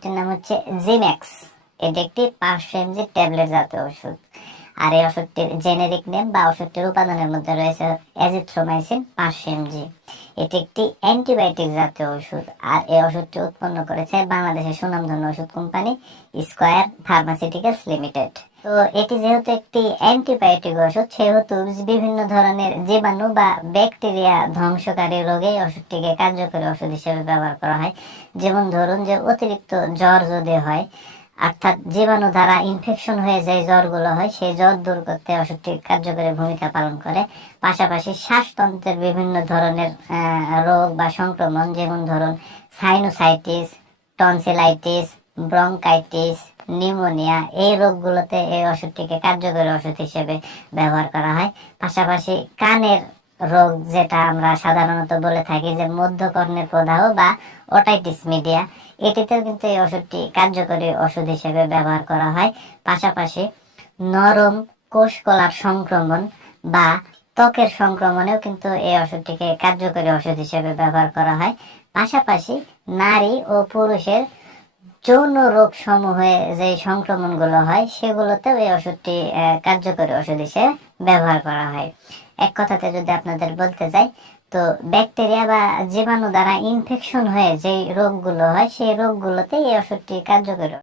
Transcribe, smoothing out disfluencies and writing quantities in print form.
এটার নাম হচ্ছে জিম্যাক্স। এটি একটি 500 mg ট্যাবলেট জাতীয় ওষুধ। আর এই ওষুধটির জেনেরিক নেম বা ওষুধটির উপাদানের মধ্যে রয়েছে অ্যাজিথ্রোমাইসিন 500 mg। এটি একটি অ্যান্টিবায়োটিক জাতীয় ওষুধ। আর এই ওষুধটি উৎপন্ন করেছে বাংলাদেশের সুনামধন্য ওষুধ কোম্পানি স্কয়ার ফার্মাসিউটিক্যালস লিমিটেড। তো এটি যেহেতু একটি অ্যান্টিবায়োটিক ওষুধ, সেহেতু বিভিন্ন ধরনের জীবাণু বা ব্যাকটেরিয়া ধ্বংসকারী রোগে ওষুধটিকে কার্যকরী ওষুধ হিসেবে ব্যবহার করা হয়। যেমন ধরুন যে অতিরিক্ত জ্বর যদি হয়, অর্থাৎ জীবাণু দ্বারা ইনফেকশন হয়ে যে জ্বরগুলো হয়, সেই জ্বর দূর করতে ওষুধটি কার্যকরী ভূমিকা পালন করে। পাশাপাশি শ্বাসতন্ত্রের বিভিন্ন ধরনের রোগ বা সংক্রমণ, যেমন ধরুন সাইনোসাইটিস, টনসিলাইটিস, ব্রঙ্কাইটিস, নিউমোনিয়া, এই রোগগুলোতে এই ওষুধটিকে কার্যকরী ওষুধ হিসেবে ব্যবহার করা হয়। পাশাপাশি কানের রোগ, যেটা আমরা সাধারণত বলে থাকি যে মধ্যকর্ণের প্রদাহ বা ওটাইটিস মিডিয়া, এটিতেও কিন্তু এই ওষুধটি কার্যকরী ওষুধ হিসেবে ব্যবহার করা হয়। পাশাপাশি নরম কোষকলার সংক্রমণ বা ত্বকের সংক্রমণেও কিন্তু এই ওষুধটিকে কার্যকরী ওষুধ হিসেবে ব্যবহার করা হয়। পাশাপাশি নারী ও পুরুষের যৌন রোগ সমূহে যে সংক্রমণগুলো হয়, সেগুলোতেও এই ওষুধটি কার্যকরী ওষুধ হিসেবে ব্যবহার করা হয়। এক কথাতে যদি আপনাদের বলতে যাই, তো ব্যাকটেরিয়া বা জীবাণু দ্বারা ইনফেকশন হয়ে যে রোগগুলো হয়, সেই রোগগুলোতে এই ওষুধটি কার্যকরী।